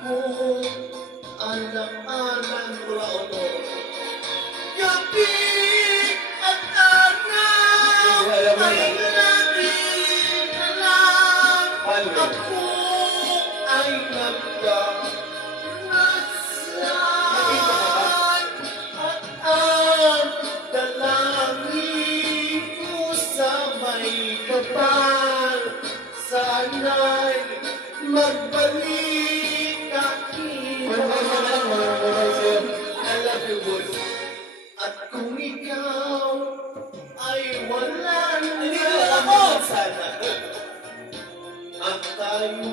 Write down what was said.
kung anak-anak mula o gabi at araw ay lagi na lang ako ay nagdarasal at ang dalangin ko sa may kapal sana'y magbalik ka I love you, boy. At kung ikaw ay wala na sana at tayo